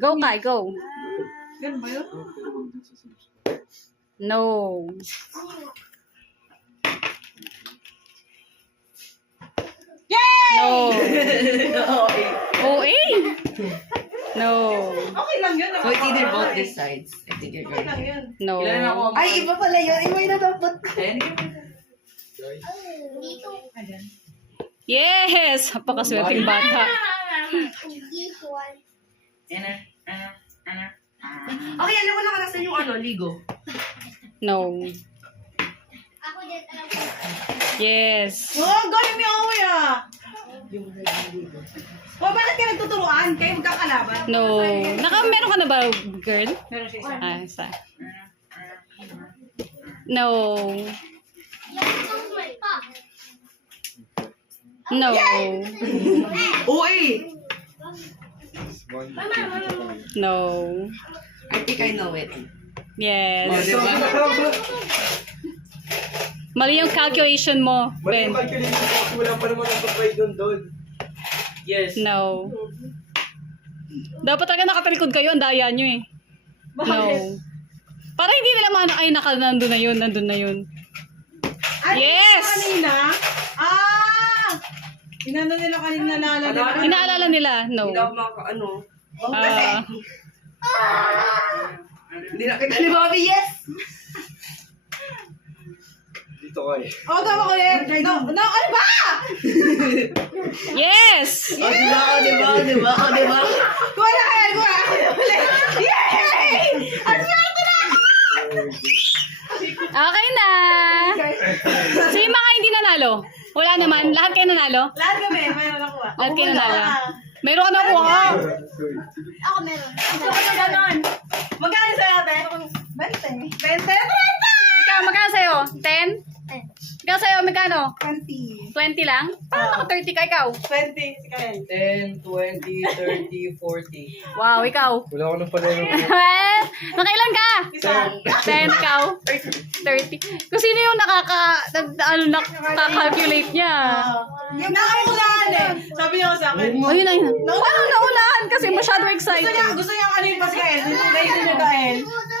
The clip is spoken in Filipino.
Go, Kai, go. Ganun ba yun? No. Yay! No. Oh, eh? No. Okay lang yun. So it's either both these sides. I think you're Okay going. lang yun. No. Ay, iba pala yun. Iba yun na dapat. Yes! Napakaswerteng bata. Okay, alam mo na kalasan yung ligo. No. Yes. Oh, galing ni Aoy ah. Oh, bakit ka nagtuturuan? Kayo magkakalaban? No. Meron ka na ba, girl? Meron siya isa. Ah, isa. No. No. Uy! No. I think I know it. Yes. Diba? Mali yung calculation mo, Mali Ben. yung calculation ko kasi wala pa naman ang supply doon. Yes. No. Dapat talaga nakatalikod kayo, ang daya nyo eh. No. Bakit? Para hindi nila maano, ay nandun na yun. Ay, Yes! Kanina? Ah! Inano nila kanina naalala. Inaalala nila? No. Hindi ako makakaano. Hindi nakita ni Bobby, yes! Dito ka eh. Oh, tama ko yan. No, ano ba? Yes! Oh, diba? Kuha na kayo, kuha. Yay! Ang swerte na! Okay na! So yung mga hindi nanalo? Wala naman? Lahat kayo nanalo? Lahat kami, mayroon nakuha. Lahat kayo nanalo? Meron ka nakuha? Ako meron. Gusto ko na ganon. Magkano sa natin? 20. 20? 30! Ikaw, magkano sa'yo? 10? Ikaw sa'yo, magkano? 20. 20 lang? Paano naka 30 ka ikaw? 20, si Kael. 10, 20, 30, 40. Wow, ikaw. Wala ko nang panalo. Nakailan ka? Isa. 10 ikaw? 30. Kung sino yung nakaka-calculate niya? Nakaulaan eh. Sabi niya ko sa akin. Ayun na yun. Paano naulaan? Kasi masyado excited. Gusto niya ano yung pa si Kael. Gusto niya Kael.